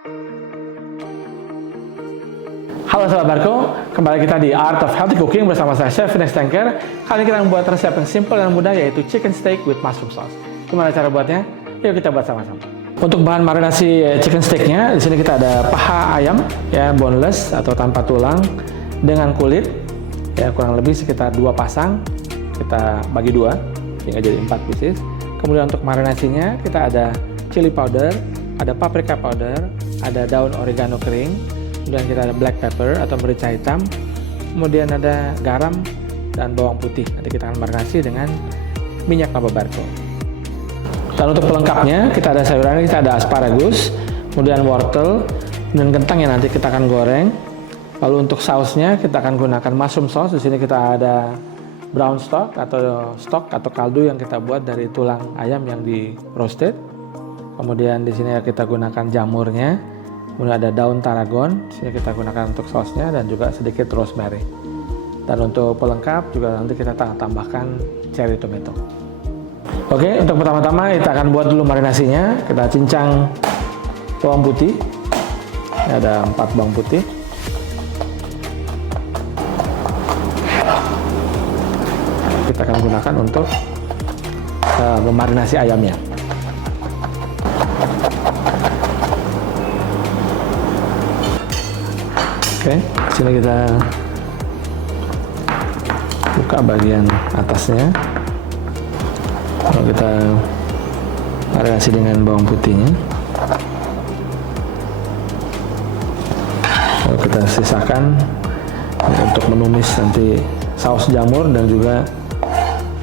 Halo Sobat Barco, kembali kita di Art of Healthy Cooking bersama saya Chef Ines Tanker. Kali ini kita membuat resep yang simple dan mudah, yaitu chicken steak with mushroom sauce. Gimana cara buatnya? Yuk kita buat sama-sama. Untuk bahan marinasi chicken steaknya, di sini kita ada paha ayam, ya boneless atau tanpa tulang, dengan kulit, ya kurang lebih sekitar 2 pasang. Kita bagi 2, sehingga jadi 4 pieces. Kemudian untuk marinasinya kita ada chili powder, ada paprika powder, ada daun oregano kering. Kemudian kita ada black pepper atau merica hitam, kemudian ada garam dan bawang putih. Nanti kita akan marinasi dengan minyak laba barco. Dan untuk pelengkapnya kita ada sayuran, kita ada asparagus, kemudian wortel, dan kentang yang nanti kita akan goreng. Lalu untuk sausnya kita akan gunakan mushroom sauce. Di sini kita ada brown stock atau kaldu yang kita buat dari tulang ayam yang di roasted. Kemudian di sini kita gunakan jamurnya. Kemudian ada daun tarragon, sini kita gunakan untuk sausnya, dan juga sedikit rosemary. Dan untuk pelengkap juga nanti kita tambahkan cherry tomato. Oke, untuk pertama-tama kita akan buat dulu marinasinya. Kita cincang bawang putih. Ini ada 4 bawang putih. Kita akan gunakan untuk memarinasi ayamnya. Oke, sini kita buka bagian atasnya. Lalu kita marinasi dengan bawang putihnya. Lalu kita sisakan untuk menumis nanti saus jamur dan juga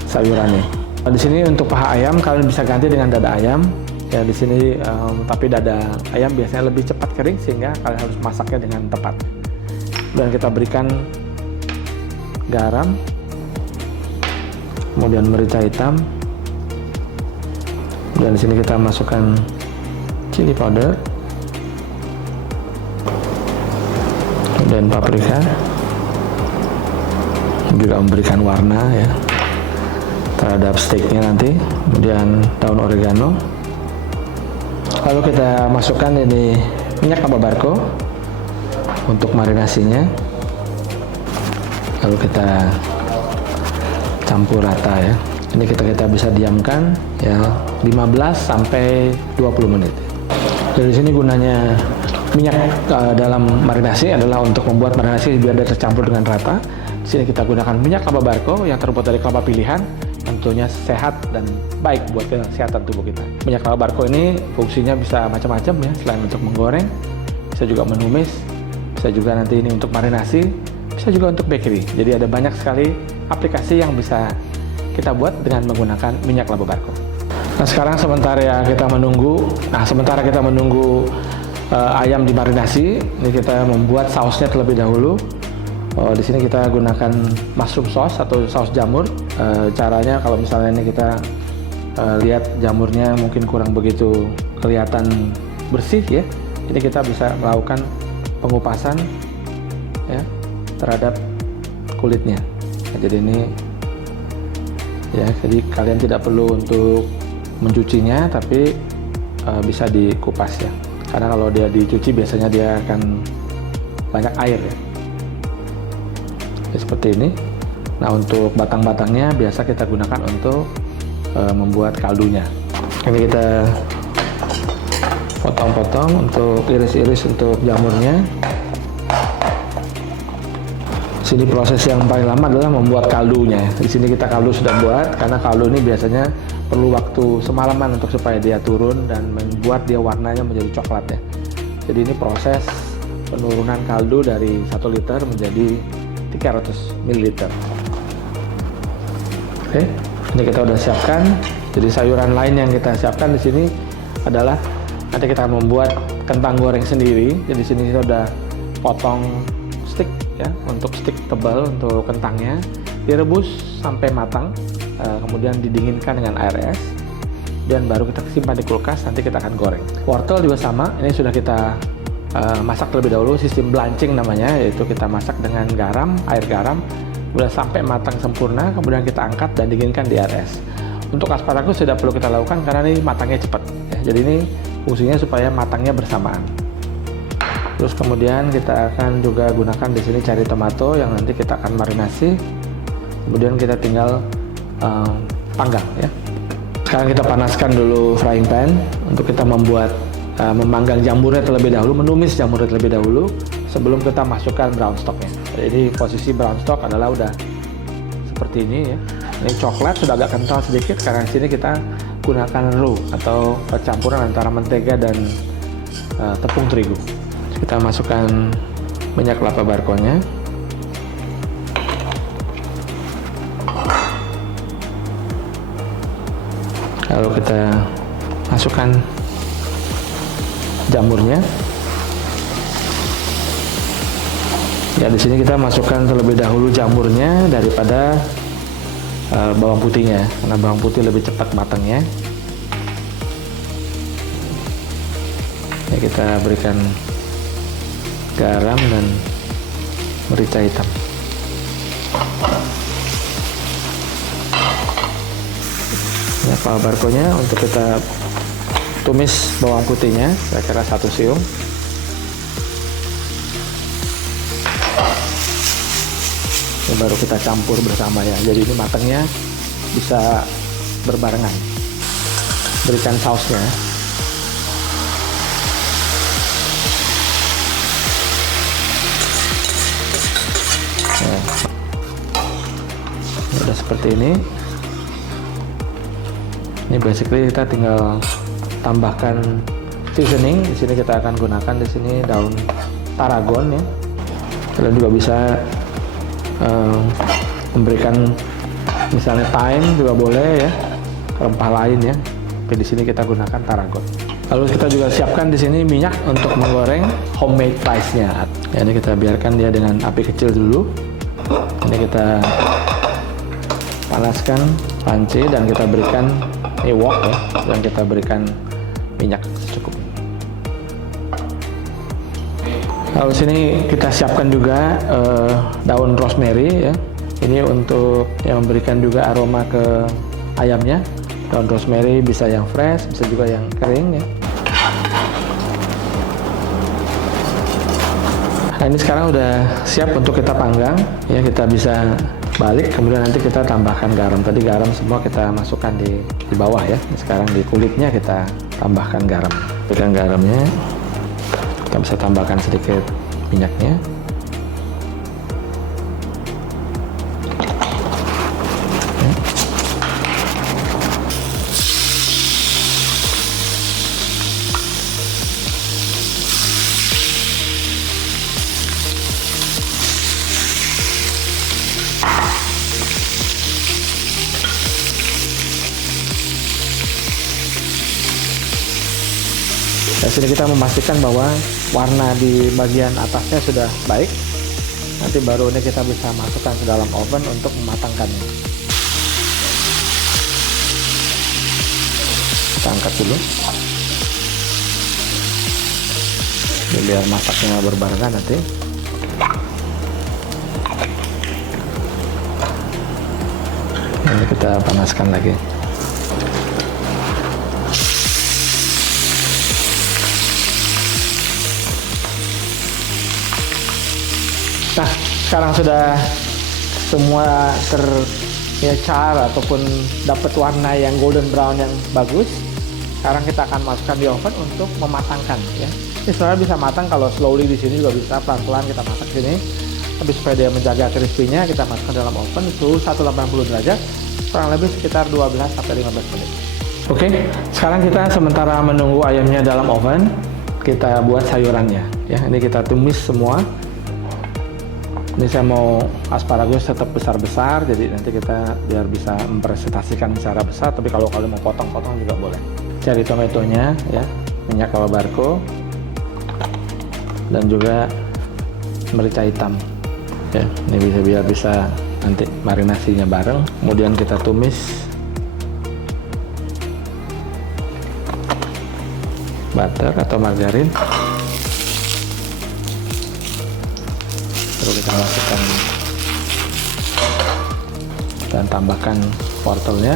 sayurannya. Di sini untuk paha ayam kalian bisa ganti dengan dada ayam. Ya di sini tapi dada ayam biasanya lebih cepat kering sehingga kalian harus masaknya dengan tepat. Dan kita berikan garam, kemudian merica hitam, dan di sini kita masukkan chili powder, dan paprika, juga memberikan warna ya terhadap steaknya nanti. Kemudian daun oregano. Lalu kita masukkan ini minyak laba barco untuk marinasinya. Lalu kita campur rata ya. Ini kita bisa diamkan ya 15 sampai 20 menit. Dari sini gunanya minyak dalam marinasi adalah untuk membuat marinasi biar dia tercampur dengan rata. Di sini kita gunakan minyak laba barco yang terbuat dari kelapa pilihan, tentunya sehat dan baik buat kesehatan tubuh kita. Minyak laba barco ini fungsinya bisa macam-macam ya, selain untuk menggoreng, bisa juga menumis, bisa juga nanti ini untuk marinasi, bisa juga untuk bakery. Jadi ada banyak sekali aplikasi yang bisa kita buat dengan menggunakan minyak laba barco. Nah sekarang sementara kita menunggu ayam dimarinasi, ini kita membuat sausnya terlebih dahulu. Di sini kita gunakan mushroom sauce atau saus jamur. Caranya kalau misalnya ini kita lihat jamurnya mungkin kurang begitu kelihatan bersih ya, ini kita bisa melakukan pengupasan ya terhadap kulitnya. Nah, jadi ini ya, jadi kalian tidak perlu untuk mencucinya, tapi bisa dikupas ya, karena kalau dia dicuci biasanya dia akan banyak air ya. Seperti ini. Nah untuk batang-batangnya biasa kita gunakan untuk membuat kaldunya. Ini kita potong-potong untuk iris-iris untuk jamurnya. Sini proses yang paling lama adalah membuat kaldunya. Di sini kita kaldu sudah buat, karena kaldu ini biasanya perlu waktu semalaman untuk supaya dia turun dan membuat dia warnanya menjadi coklat ya. Jadi ini proses penurunan kaldu dari 1 liter menjadi 300 ml. Oke, ini kita udah siapkan. Jadi sayuran lain yang kita siapkan di sini adalah nanti kita akan membuat kentang goreng sendiri. Jadi di sini kita udah potong stick ya, untuk stick tebal untuk kentangnya, direbus sampai matang, kemudian didinginkan dengan air es, dan baru kita simpan di kulkas. Nanti kita akan goreng. Wortel juga sama, ini sudah kita masak terlebih dahulu, sistem blanching namanya, yaitu kita masak dengan garam, air garam, kemudian sampai matang sempurna, kemudian kita angkat dan dinginkan di air es. Untuk asparagus tidak perlu kita lakukan karena ini matangnya cepat ya. Jadi ini fungsinya supaya matangnya bersamaan. Terus kemudian kita akan juga gunakan di sini cherry tomato yang nanti kita akan marinasi. Kemudian kita tinggal panggang ya. Sekarang kita panaskan dulu frying pan untuk kita memanggang jamurnya terlebih dahulu, menumis jamurnya terlebih dahulu sebelum kita masukkan brown stocknya. Jadi posisi brown stock adalah udah seperti ini ya. Ini coklat sudah agak kental sedikit karena di sini kita gunakan roux atau campuran antara mentega dan tepung terigu. Kita masukkan minyak kelapa barkonya. Lalu kita masukkan jamurnya. Ya, di sini kita masukkan terlebih dahulu jamurnya daripada bawang putihnya, karena bawang putih lebih cepat matangnya. Ya, kita berikan garam dan merica hitam. Ya, kelapa barkonya untuk kita tumis bawang putihnya, kira-kira 1 siung. Ini baru kita campur bersama ya. Jadi ini matangnya bisa berbarengan. Berikan sausnya. Nah, udah seperti ini. Ini basically kita tinggal tambahkan seasoning. Di sini kita akan gunakan di sini daun tarragon ya. Kalian juga bisa memberikan misalnya thyme juga boleh ya, rempah lain ya. Tapi di sini kita gunakan tarragon. Lalu kita juga siapkan di sini minyak untuk menggoreng homemade rice-nya. Ya, ini kita biarkan dia dengan api kecil dulu. Ini kita panaskan panci dan kita berikan wok ya, dan kita berikan minyak secukupnya. Lalu sini kita siapkan juga daun rosemary ya. Ini untuk yang memberikan juga aroma ke ayamnya. Daun rosemary bisa yang fresh, bisa juga yang kering ya. Nah, ini sekarang udah siap untuk kita panggang ya. Kita bisa balik, kemudian nanti kita tambahkan garam. Tadi garam semua kita masukkan di bawah ya. Sekarang di kulitnya kita tambahkan garam. Berikan garamnya. Kita bisa tambahkan sedikit minyaknya. Di sini kita memastikan bahwa warna di bagian atasnya sudah baik. Nanti baru ini kita bisa masukkan ke dalam oven untuk mematangkannya. Kita angkat dulu. Biar masaknya berbarengan nanti. Ini kita panaskan lagi. Nah, sekarang sudah semua char ataupun dapat warna yang golden brown yang bagus. Sekarang kita akan masukkan di oven untuk mematangkan ya. Ini sebenarnya bisa matang kalau slowly di sini juga bisa, pelan-pelan kita masak sini. Tapi supaya dia menjaga crispy-nya, kita masukkan dalam oven suhu 180 derajat kurang lebih sekitar 12 sampai 15 menit. Oke, sekarang kita sementara menunggu ayamnya dalam oven, kita buat sayurannya ya. Ini kita tumis semua. Ini saya mau asparagus tetap besar-besar, jadi nanti kita biar bisa mempresentasikan secara besar, tapi kalau kalian mau potong-potong juga boleh. Cherry tomatonya ya, minyak kelapa barko, dan juga merica hitam. Ya, ini biar bisa nanti marinasinya bareng. Kemudian kita tumis butter atau margarin. Lalu kita masukkan dan tambahkan wortelnya.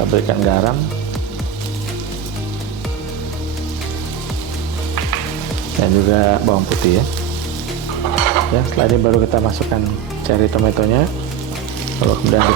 Kita berikan garam. Dan juga bawang putih ya. Ya, setelah ini baru kita masukkan cherry tomatonya. Lalu kemudian